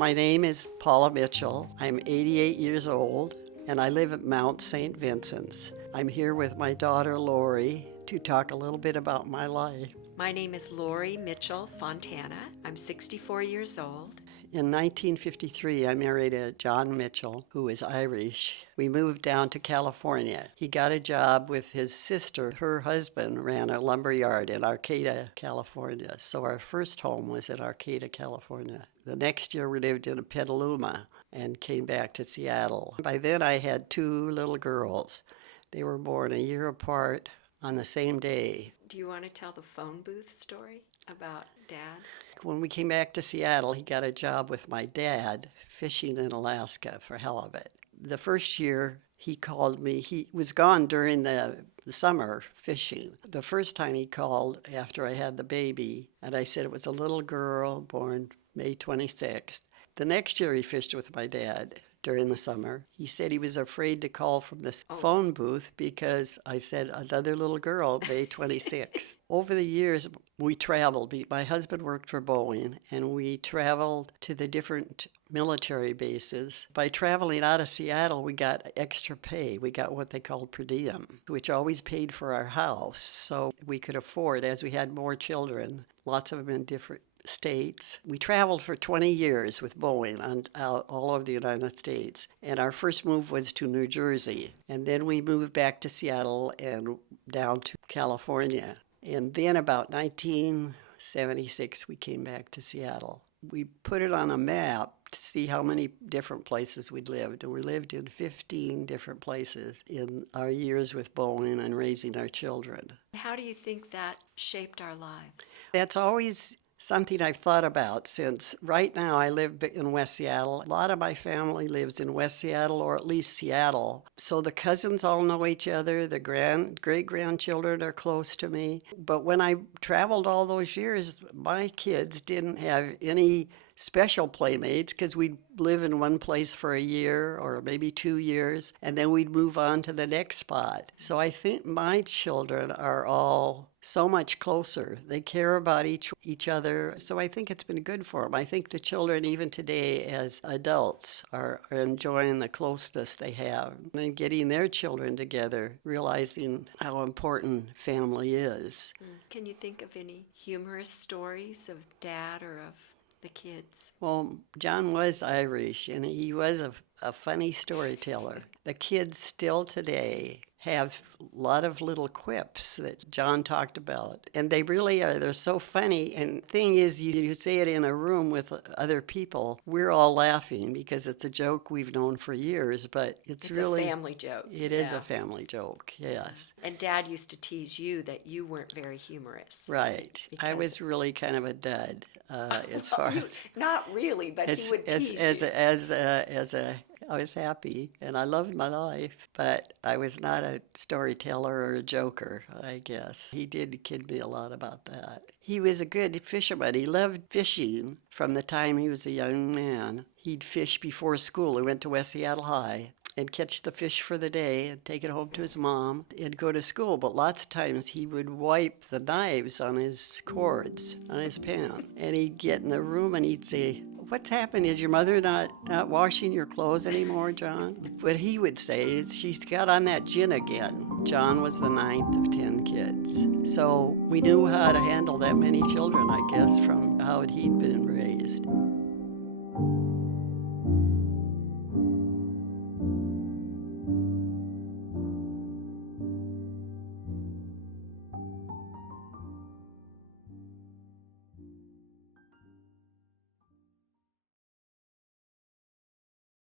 My name is Paula Mitchell. I'm 88 years old and I live at Mount St. Vincent's. I'm here with my daughter Lori to talk a little bit about my life. My name is Lori Mitchell Fontana. I'm 64 years old. In 1953, I married a John Mitchell, who is Irish. We moved down to California. He got a job with his sister. Her husband ran a lumber yard in Arcata, California. So our first home was in Arcata, California. The next year we lived in Petaluma and came back to Seattle. By then I had two little girls. They were born a year apart on the same day. Do you want to tell the phone booth story about Dad? When we came back to Seattle, he got a job with my dad fishing in Alaska for halibut. The first year he called me, he was gone during the summer fishing. The first time he called after I had the baby, and I said it was a little girl born May 26th. The next year he fished with my dad during the summer. He said he was afraid to call from the phone booth because I said another little girl, May 26th. Over the years, we traveled. My husband worked for Boeing, and we traveled to the different military bases. By traveling out of Seattle, we got extra pay. We got what they called per diem, which always paid for our house. So we could afford, as we had more children, lots of them in different states. We traveled for 20 years with Boeing all over the United States. And our first move was to New Jersey. And then we moved back to Seattle and down to California. And then about 1976, we came back to Seattle. We put it on a map to see how many different places we'd lived. And we lived in 15 different places in our years with Boeing and raising our children. How do you think that shaped our lives? That's always something I've thought about since right now I live in West Seattle. A lot of my family lives in West Seattle or at least Seattle. So the cousins all know each other. The great-grandchildren are close to me. But when I traveled all those years, my kids didn't have any special playmates because we'd live in one place for a year or maybe 2 years, and then we'd move on to the next spot. So I think my children are all so much closer. They care about each other. So I think it's been good for them. I think the children, even today as adults, are enjoying the closeness they have and getting their children together, realizing how important family is. Can you think of any humorous stories of Dad or of the kids? Well, John was Irish, and he was a funny storyteller. The kids still today have a lot of little quips that John talked about. And they really are. They're so funny. And the thing is, you say it in a room with other people, we're all laughing because it's a joke we've known for years, but it's really a family joke. It is a family joke, yes. And Dad used to tease you that you weren't very humorous. Right. I was really kind of a dud as far as... Not really, but he would tease you. I was happy and I loved my life, but I was not a storyteller or a joker, I guess. He did kid me a lot about that. He was a good fisherman. He loved fishing from the time he was a young man. He'd fish before school. He went to West Seattle High and catch the fish for the day and take it home to his mom and go to school. But lots of times he would wipe the knives on his cords, on his pan. And he'd get in the room and he'd say, "What's happened? Is your mother not washing your clothes anymore, John?" What he would say is, "She's got on that gin again." John was the 9th of 10 kids. So we knew how to handle that many children, I guess, from how he'd been raised.